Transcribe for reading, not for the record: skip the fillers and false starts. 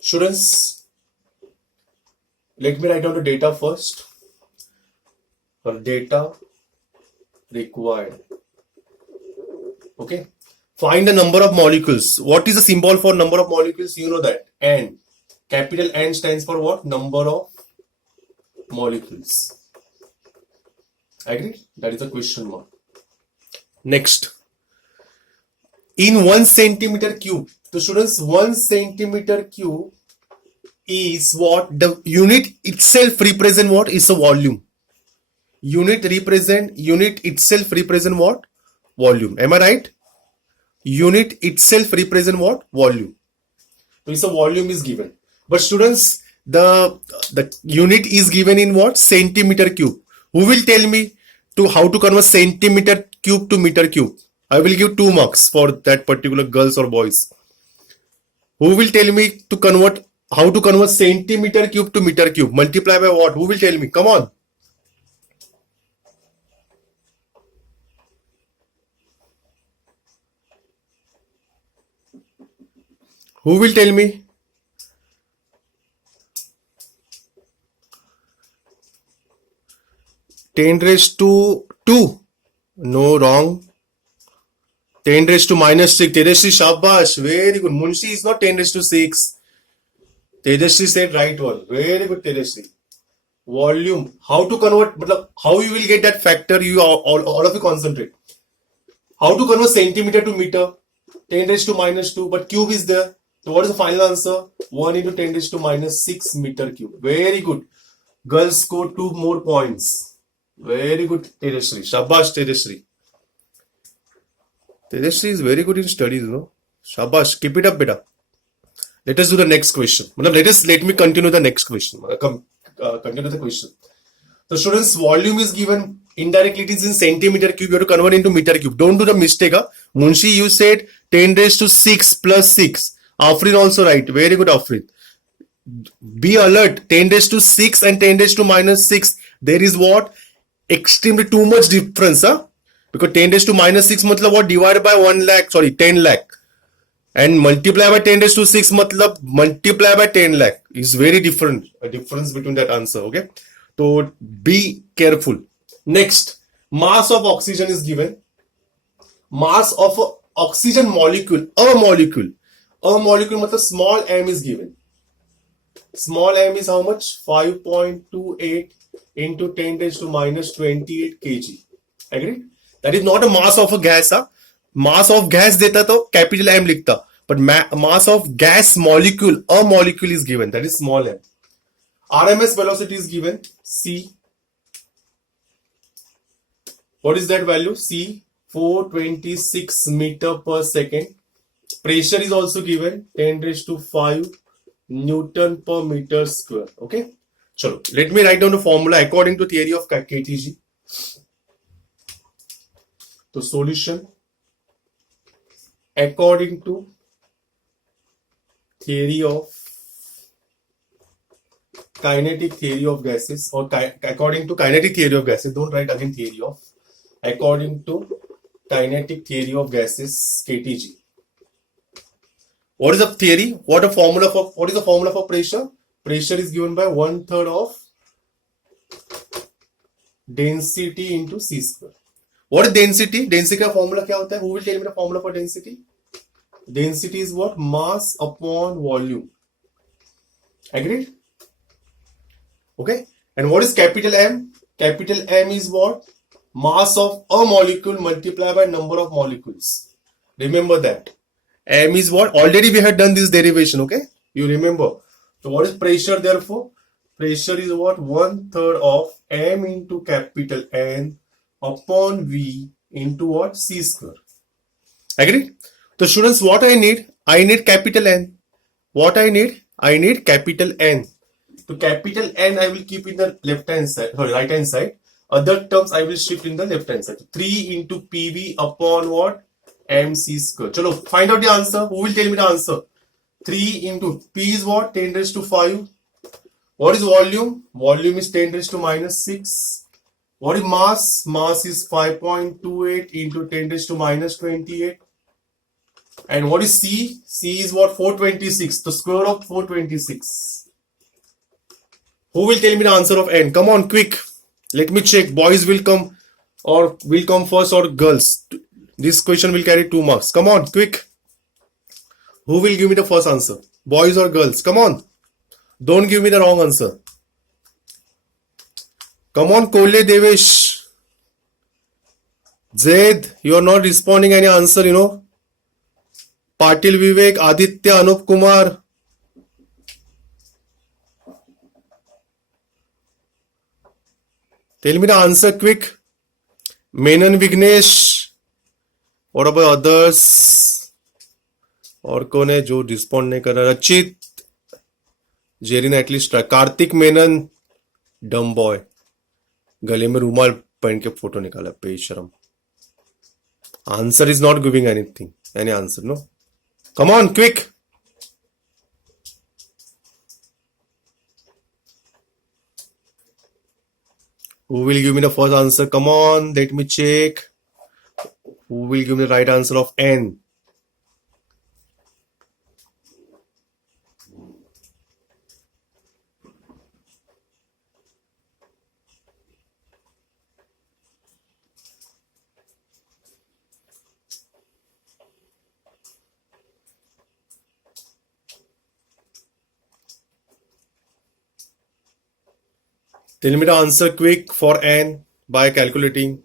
Students, let me write down the data first. Or data required. Okay. Find the number of molecules. What is the symbol for number of molecules? You know that. N. Capital N stands for what? Number of molecules. Agree? That is a question mark. Next. In 1 centimeter cube. So students, 1 centimeter cube is what? The unit itself represent what? Is a volume. Unit itself represent what? Volume. Am I right? Unit itself represent what? Volume. So it's a volume is given. But students, the unit is given in what? Centimeter cube. Who will tell me to how to convert centimeter cube to meter cube? I will give 2 marks for that particular girls or boys. Who will tell me to convert how to convert centimeter cube to meter cube? Multiply by what? Who will tell me? Come on. Who will tell me? Ten raised to 2. No, wrong. 10 raised to minus 6. Tejasri, shabash. Very good. Munshi is not 10 raised to 6. Tejasri said right one. Very good, Tejasri. Volume. How to convert? How you will get that factor? You all of you concentrate. How to convert centimeter to meter? 10 raised to minus 2. But cube is there. So what is the final answer? 1 into 10 raised to minus 6 meter cube. Very good. Girls score 2 more points. Very good, Tejasri. Shabash, Tejasri. Tejasri is very good in studies, no? Shabash. Keep it up, beta. Let us do the next question. Let me continue the next question. Continue the question. So students, volume is given. Indirectly it is in centimeter cube. You have to convert into meter cube. Don't do the mistake. Munshi, you said 10 raised to 6 plus 6. Afrin also right. Very good, Afrin. Be alert. 10 raised to 6 and 10 raised to minus 6. There is what? Extremely too much difference. Because 10 raised to minus 6 matlab what? Divided by 1 lakh. Sorry, 10 lakh. And multiply by 10 raised to 6 matlab multiply by 10 lakh. Is very different. A difference between that answer. Okay. So be careful. Next. Mass of oxygen is given. Mass of a oxygen molecule. A molecule matlab small m is given. Small m is how much? 5.28 into 10 raised to minus 28 kg. Agree? That is not a mass of a gas. Mass of gas deta to capital M likhta. But mass of gas molecule, a molecule is given. That is small m. RMS velocity is given. C. What is that value? C. 426 meter per second. Pressure is also given. 10 raised to 5 Newton per meter square. Okay. Chalo. Let me write down the formula according to theory of KTG. So solution according to theory of kinetic theory of gases or according to kinetic theory of gases. Don't write again theory of. According to kinetic theory of gases, KTG. What is the theory? What is the formula for pressure? Pressure is given by 1/3 of density into C square. What is density? Density का formula क्या होता है? Who will tell me the formula for density? Density is what? Mass upon volume. Agreed? Okay. And what is capital M? Capital M is what? Mass of a molecule multiplied by number of molecules. Remember that. M is what? Already we had done this derivation. Okay. You remember. So what is pressure therefore? Pressure is what? 1/3 of M into capital N upon V into what? C square. Agreed? So students, what I need? I need capital N. What I need? I need capital N. So capital N I will keep in the left hand side, sorry, right hand side. Other terms I will shift in the left hand side. 3 into PV upon what? MC square. Chalo, find out the answer. Who will tell me the answer? 3 into P is what? 10 raised to 5. What is volume? Volume is 10 raised to minus 6. What is mass? Mass is 5.28 into 10 raised to minus 28. And what is C? C is what? 426. The square of 426. Who will tell me the answer of n? Come on, quick. Let me check. Boys will come or will come first or girls. This question will carry 2 marks. Come on, quick. Who will give me the first answer? Boys or girls? Come on. Don't give me the wrong answer. Come on, Kole Devesh. Zaid, you are not responding any answer, you know. Patil Vivek, Aditya, Anup Kumar. Tell me the answer quick. Menon Vignesh. What about others? और कौन है जो respond नहीं कर रहा? रचित, Jerin at least, Kartik Menon, डम boy, गले में रूमाल पहन के फोटो निकाला, बेशरम. Answer is not giving anything, any answer, no. Come on, quick. Who will give me the first answer? Come on, let me check. Who will give me the right answer of N? Tell me the answer quick for N by calculating.